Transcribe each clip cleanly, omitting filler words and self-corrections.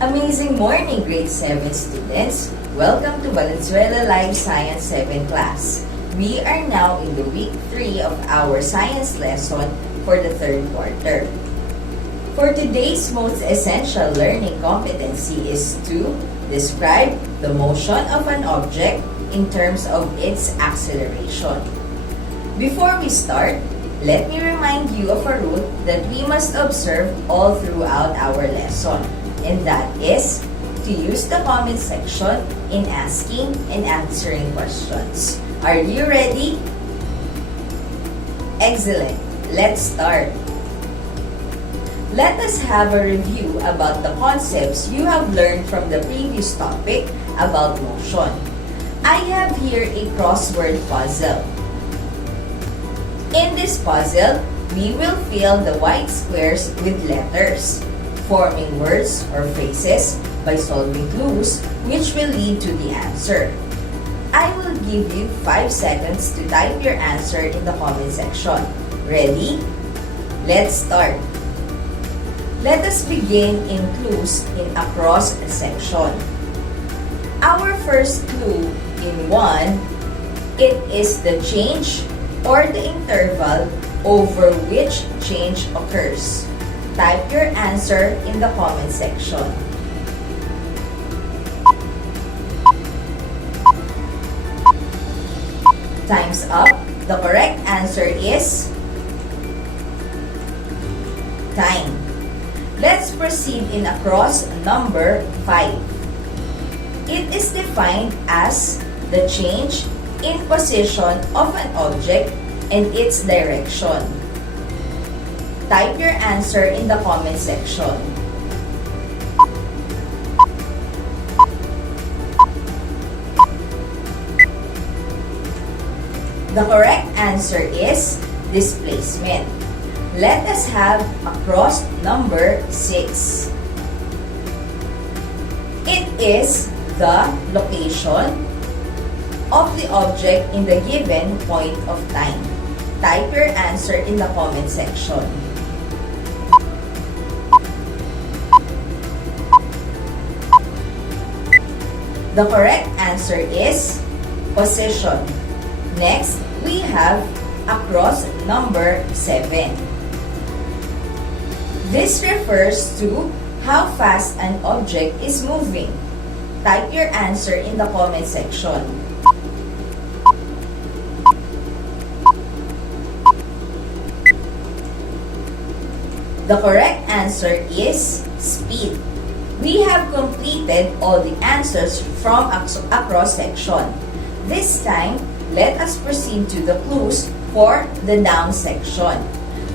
Amazing morning, grade 7 students! Welcome to Valenzuela Live Science 7 class. We are now in the week 3 of our science lesson for the third quarter. For today's most essential learning competency is to describe the motion of an object in terms of its acceleration. Before we start, let me remind you of a rule that we must observe all throughout our lesson. And that is to use the comment section in asking and answering questions. Are you ready? Excellent. Let's start. Let us have a review about the concepts you have learned from the previous topic about motion. I have here a crossword puzzle. In this puzzle, we will fill the white squares with letters, forming words or phrases by solving clues which will lead to the answer. I will give you 5 seconds to type your answer in the comment section. Ready? Let's start. Let us begin in clues in across section. Our first clue in 1, it is the change or the interval over which change occurs. Type your answer in the comment section. Time's up. The correct answer is time. Let's proceed in across number 5. It is defined as the change in position of an object and its direction. Type your answer in the comment section. The correct answer is displacement. Let us have across number 6. It is the location of the object in the given point of time. Type your answer in the comment section. The correct answer is position. Next, we have across number 7. This refers to how fast an object is moving. Type your answer in the comment section. The correct answer is speed. We have completed all the answers from across section. This time, let us proceed to the clues for the down section.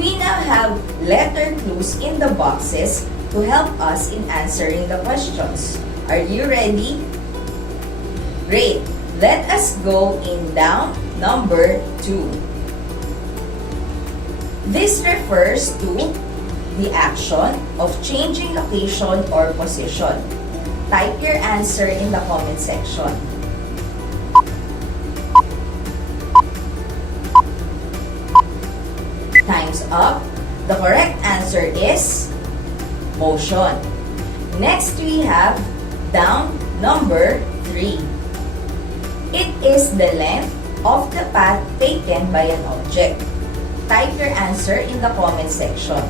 We now have letter clues in the boxes to help us in answering the questions. Are you ready? Great! Let us go in down number 2. This refers to the action of changing location or position. Type your answer in the comment section. Time's up. The correct answer is motion. Next, we have down number 3. It is the length of the path taken by an object. Type your answer in the comment section.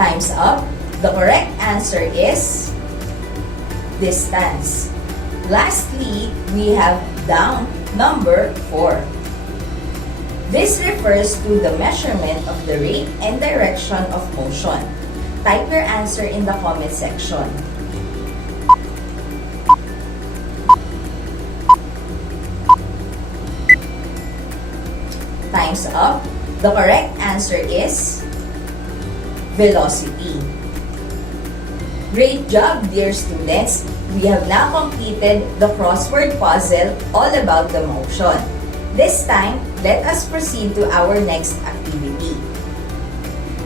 Time's up. The correct answer is distance. Lastly, we have down number 4. This refers to the measurement of the rate and direction of motion. Type your answer in the comment section. Time's up. The correct answer is velocity. Great job, dear students! We have now completed the crossword puzzle all about the motion. This time, let us proceed to our next activity.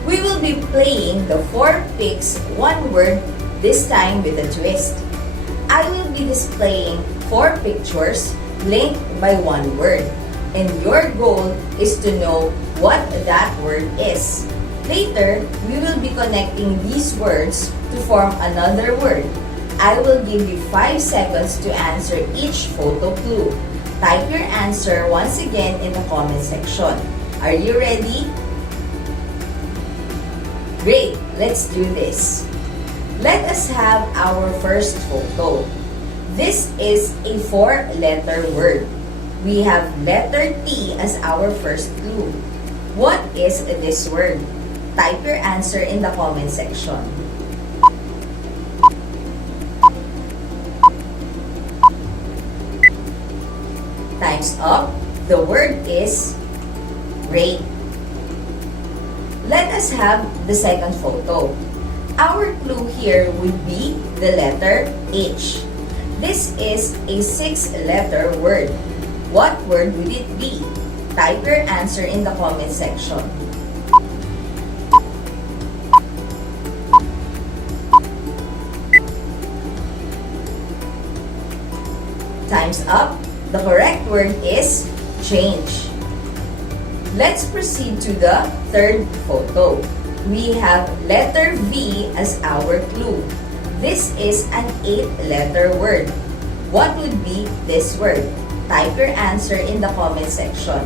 We will be playing the 4 picks 1 word, this time with a twist. I will be displaying 4 pictures linked by 1 word. And your goal is to know what that word is. Later, we will be connecting these words to form another word. I will give you 5 seconds to answer each photo clue. Type your answer once again in the comment section. Are you ready? Great, let's do this. Let us have our first photo. This is a 4-letter word. We have letter T as our first clue. What is this word? Type your answer in the comment section. Time's up. The word is rate. Let us have the second photo. Our clue here would be the letter H. This is a 6-letter word. What word would it be? Type your answer in the comment section. Time's up. The correct word is change. Let's proceed to the third photo. We have letter V as our clue. This is an 8-letter word. What would be this word? Type your answer in the comment section.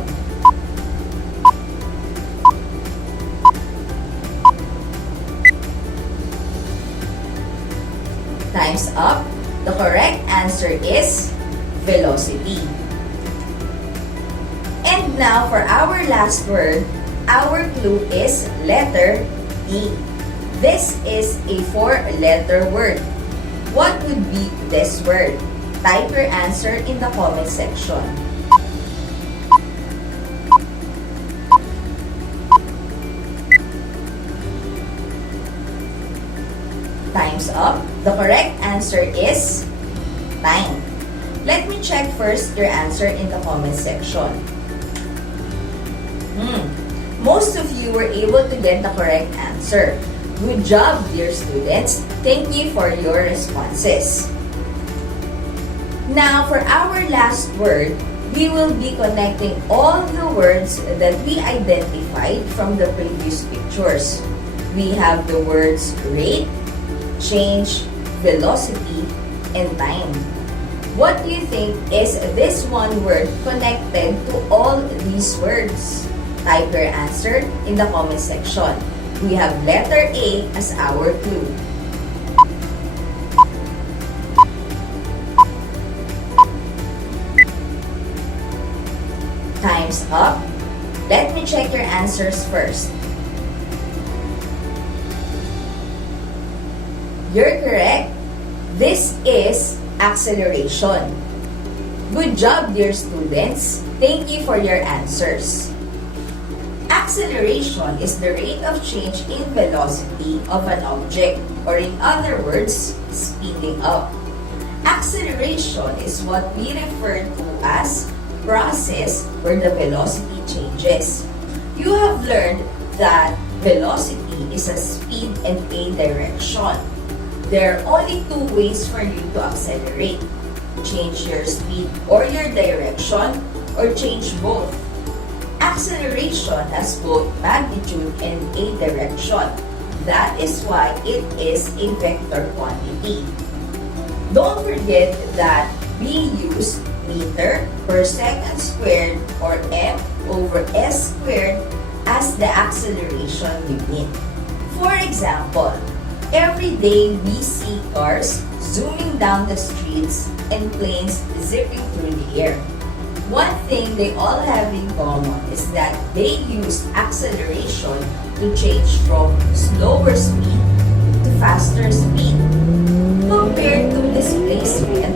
Time's up. The correct answer is velocity. And now for our last word, our clue is letter E. This is a 4-letter word. What would be this word? Type your answer in the comment section. Time's up. The correct answer is time. Let me check first your answer in the comment section. Most of you were able to get the correct answer. Good job, dear students. Thank you for your responses. Now, for our last word, we will be connecting all the words that we identified from the previous pictures. We have the words rate, change, velocity, and time. What do you think is this one word connected to all these words? Type your answer in the comment section. We have letter A as our clue. Time's up. Let me check your answers first. You're correct. This is acceleration. Good job, dear students. Thank you for your answers. Acceleration is the rate of change in velocity of an object, or in other words, speeding up. Acceleration is what we refer to as process where the velocity changes. You have learned that velocity is a speed and a direction. There are only 2 ways for you to accelerate. Change your speed or your direction, or change both. Acceleration has both magnitude and a direction. That is why it is a vector quantity. Don't forget that we use meter per second squared, or m over s squared, as the acceleration unit. For example, every day we see cars zooming down the streets and planes zipping through the air. One thing they all have in common is that they use acceleration to change from slower speed to faster speed. Compared to displacement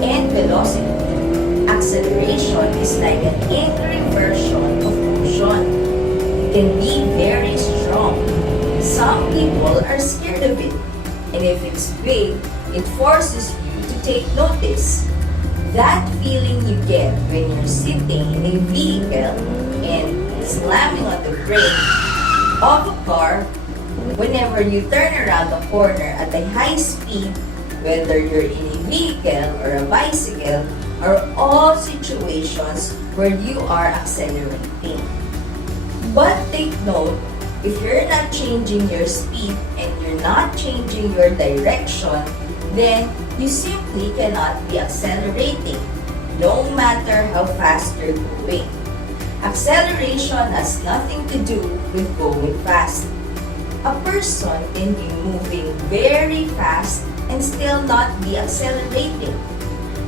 and velocity, acceleration is like an inversion of motion. It can be very strong. Some people are scared of it, and if it's big, it forces you to take notice. That feeling you get when you're sitting in a vehicle and slamming on the brake of a car whenever you turn around the corner at a high speed, whether you're in a vehicle or a bicycle, are all situations where you are accelerating. But take note, if you're not changing your speed and you're not changing your direction, then you simply cannot be accelerating, no matter how fast you're going. Acceleration has nothing to do with going fast. A person can be moving very fast and still not be accelerating.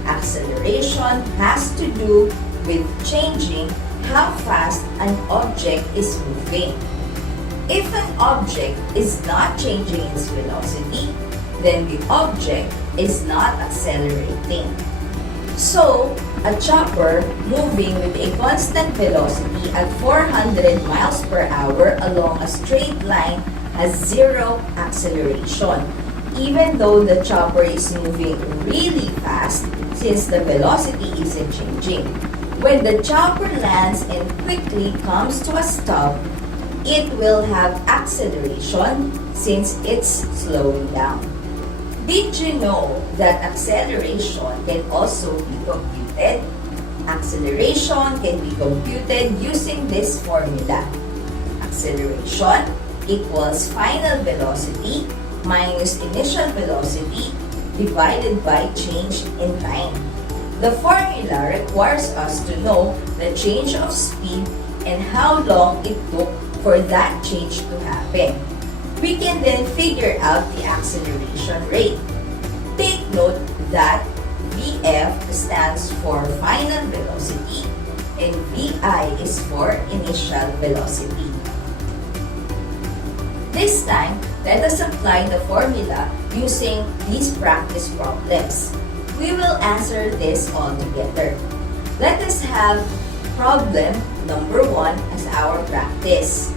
Acceleration has to do with changing how fast an object is moving. If an object is not changing its velocity, then the object is not accelerating. So, a chopper moving with a constant velocity at 400 miles per hour along a straight line has zero acceleration, even though the chopper is moving really fast since the velocity isn't changing. When the chopper lands and quickly comes to a stop, it will have acceleration since it's slowing down. Did you know that acceleration can also be computed? Acceleration can be computed using this formula. Acceleration equals final velocity minus initial velocity divided by change in time. The formula requires us to know the change of speed and how long it took for that change to happen. We can then figure out the acceleration rate. Take note that Vf stands for final velocity and Vi is for initial velocity. This time, let us apply the formula using these practice problems. We will answer this all together. Let us have problem number 1 as our practice.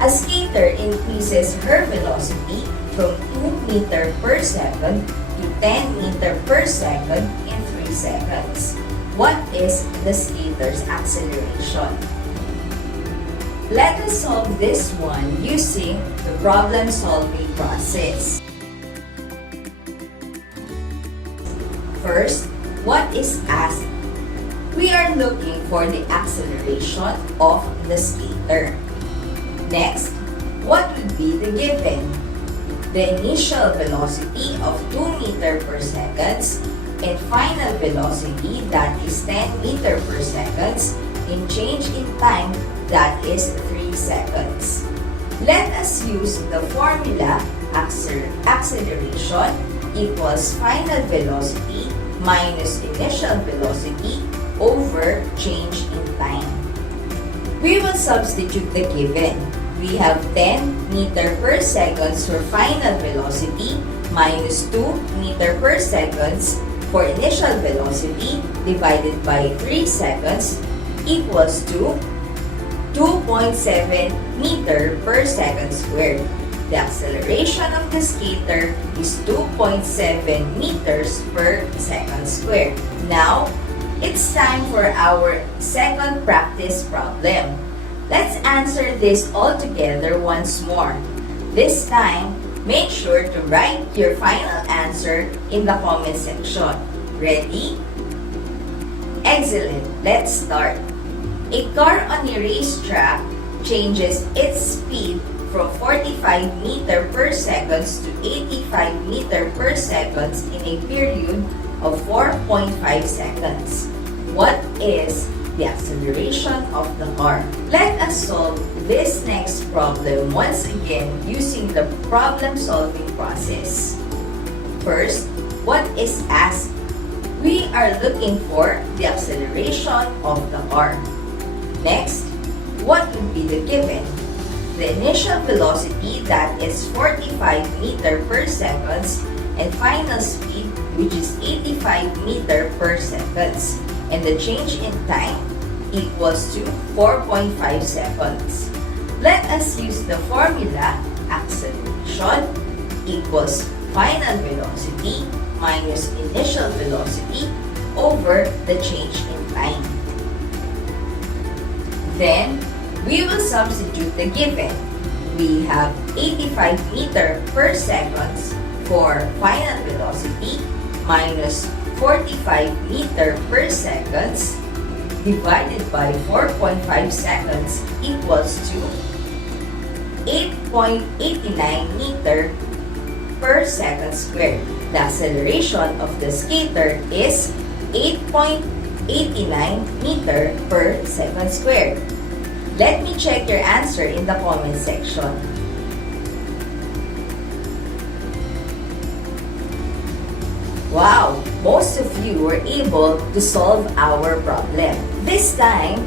A skater increases her velocity from 2 meter per second to 10 meter per second in 3 seconds. What is the skater's acceleration? Let us solve this one using the problem-solving process. First, what is asked? We are looking for the acceleration of the skater. Next, what would be the given? The initial velocity of 2 meter per second and final velocity that is 10 meter per second in change in time that is 3 seconds. Let us use the formula acceleration equals final velocity minus initial velocity over change in time. We will substitute the given. We have 10 meter per second for final velocity minus 2 meter per second for initial velocity divided by 3 seconds equals to 2.7 meter per second squared. The acceleration of the skater is 2.7 meters per second squared. Now, it's time for our second practice problem. Let's answer this all together once more. This time, make sure to write your final answer in the comment section. Ready? Excellent! Let's start. A car on a racetrack changes its speed from 45 meter per second to 85 meter per second in a period of 4.5 seconds. What is the acceleration of the car? Let us solve this next problem once again using the problem-solving process. First, what is asked? We are looking for the acceleration of the car. Next, what would be the given? The initial velocity that is 45 meter per second and final speed which is 85 meter per second. And the change in time equals to 4.5 seconds. Let us use the formula acceleration equals final velocity minus initial velocity over the change in time. Then, we will substitute the given. We have 85 meter per second for final velocity minus 45 meter per seconds divided by 4.5 seconds equals to 8.89 meter per second squared. The acceleration of the skater is 8.89 meter per second squared. Let me check your answer in the comment section. Wow! Most of you were able to solve our problem. This time,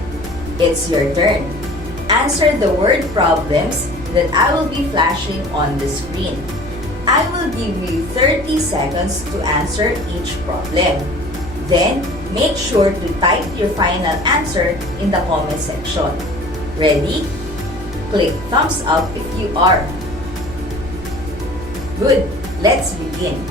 it's your turn. Answer the word problems that I will be flashing on the screen. I will give you 30 seconds to answer each problem. Then, make sure to type your final answer in the comment section. Ready? Click thumbs up if you are. Good. Let's begin.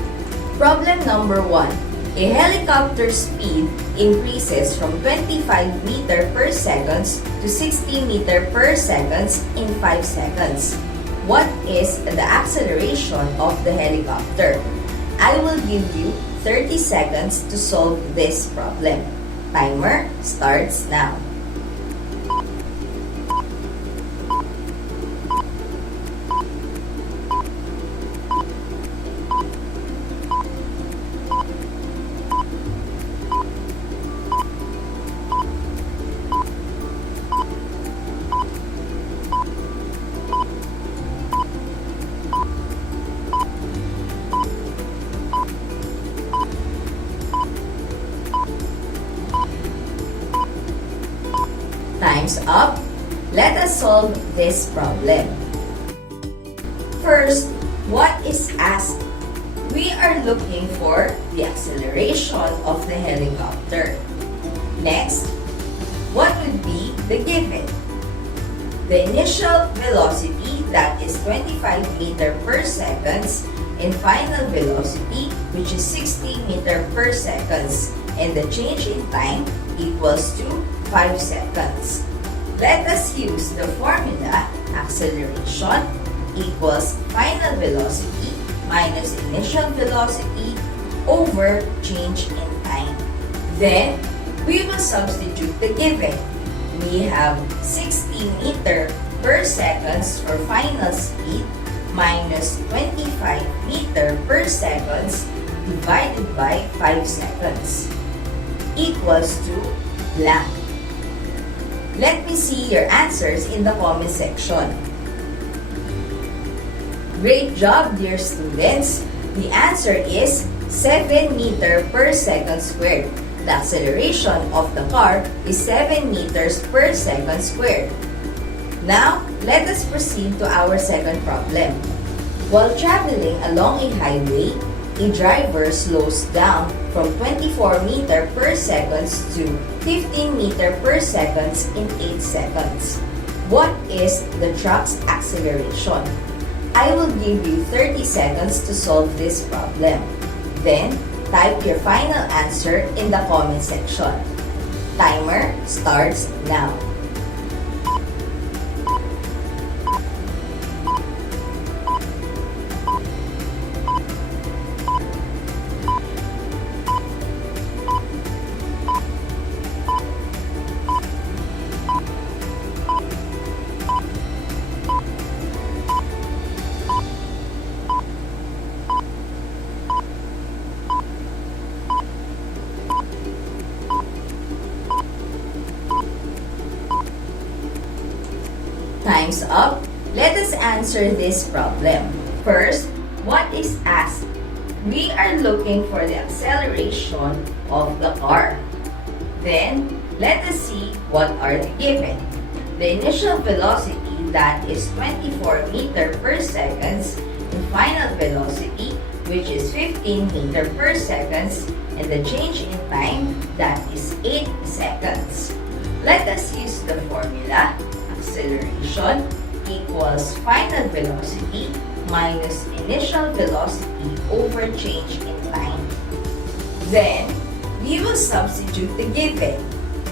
Problem number 1. A helicopter's speed increases from 25 meter per seconds to 60 meter per seconds in 5 seconds. What is the acceleration of the helicopter? I will give you 30 seconds to solve this problem. Timer starts now. Time's up. Let us solve this problem. First, what is asked? We are looking for the acceleration of the helicopter. Next, what would be the given? The initial velocity, that is 25 meter per seconds, and final velocity, which is 60 meter per seconds, and the change in time equals to 5 seconds. Let us use the formula acceleration equals final velocity minus initial velocity over change in time. Then, we will substitute the given. We have 60 meter per seconds for final speed minus 25 meter per seconds divided by 5 seconds equals to blank. Let me see your answers in the comment section. Great job, dear students! The answer is 7 meter per second squared. The acceleration of the car is 7 meters per second squared. Now, let us proceed to our second problem. While traveling along a highway, a driver slows down from 24 meter per seconds to 15 meter per seconds in 8 seconds. What is the truck's acceleration? I will give you 30 seconds to solve this problem. Then, type your final answer in the comment section. Timer starts now. Time's up. Let us answer this problem. First, what is asked? We are looking for the acceleration of the car. Then, let us see what are the given. The initial velocity, that is 24 meter per seconds, and final velocity, which is 15 meter per seconds, and the change in time, that is 8 seconds. Let us use the formula. Acceleration equals final velocity minus initial velocity over change in time. Then, we will substitute the given.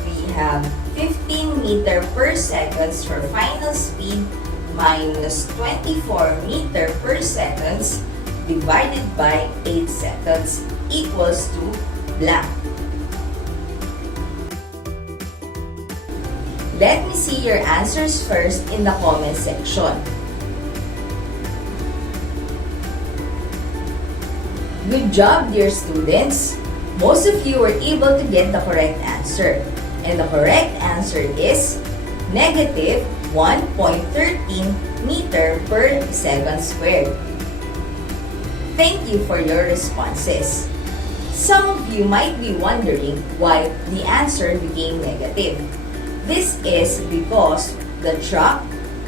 We have 15 meter per seconds for final speed minus 24 meter per seconds divided by 8 seconds equals to blank. Let me see your answers first in the comment section. Good job, dear students! Most of you were able to get the correct answer. And the correct answer is negative 1.13 meter per second squared. Thank you for your responses. Some of you might be wondering why the answer became negative. This is because the truck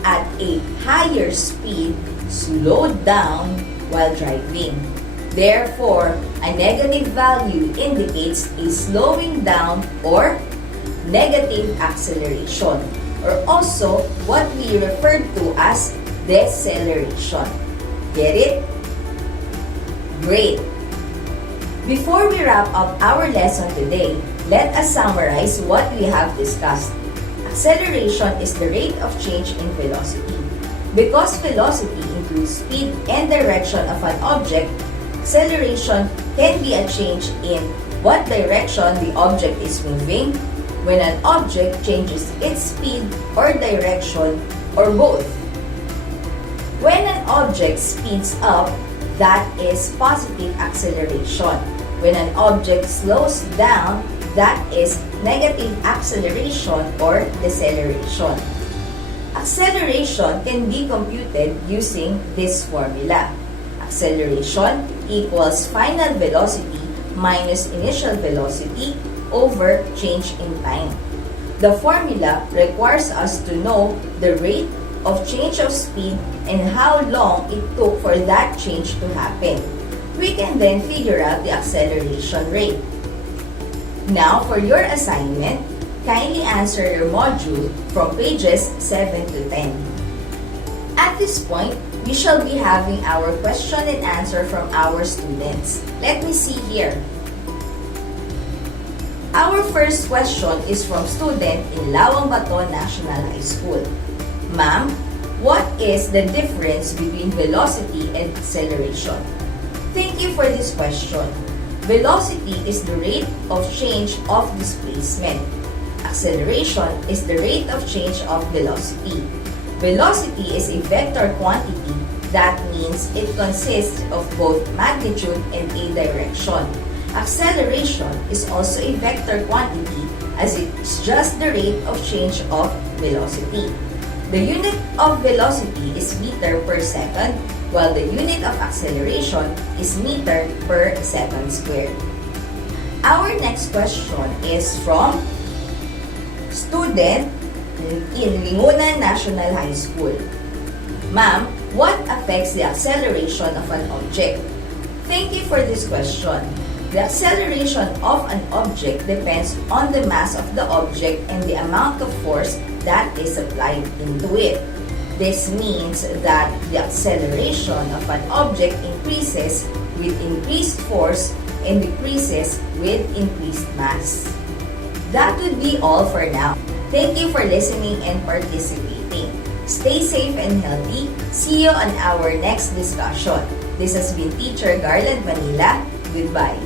at a higher speed slowed down while driving. Therefore, a negative value indicates a slowing down or negative acceleration, or also what we refer to as deceleration. Get it? Great! Before we wrap up our lesson today, let us summarize what we have discussed. Acceleration is the rate of change in velocity. Because velocity includes speed and direction of an object, acceleration can be a change in what direction the object is moving, when an object changes its speed or direction, or both. When an object speeds up, that is positive acceleration. When an object slows down, that is negative acceleration or deceleration. Acceleration can be computed using this formula. Acceleration equals final velocity minus initial velocity over change in time. The formula requires us to know the rate of change of speed and how long it took for that change to happen. We can then figure out the acceleration rate. Now, for your assignment, kindly answer your module from pages 7 to 10. At this point, we shall be having our question and answer from our students. Let me see here. Our first question is from student in Lawang Bato National High School. Ma'am, what is the difference between velocity and acceleration? Thank you for this question. Velocity is the rate of change of displacement. Acceleration is the rate of change of velocity. Velocity is a vector quantity. That means it consists of both magnitude and a direction. Acceleration is also a vector quantity as it's just the rate of change of velocity. The unit of velocity is meter per second, while the unit of acceleration is meter per second squared. Our next question is from student in Lingunan National High School. Ma'am, what affects the acceleration of an object? Thank you for this question. The acceleration of an object depends on the mass of the object and the amount of force that is applied into it. This means that the acceleration of an object increases with increased force and decreases with increased mass. That would be all for now. Thank you for listening and participating. Stay safe and healthy. See you on our next discussion. This has been Teacher Garland Manila. Goodbye.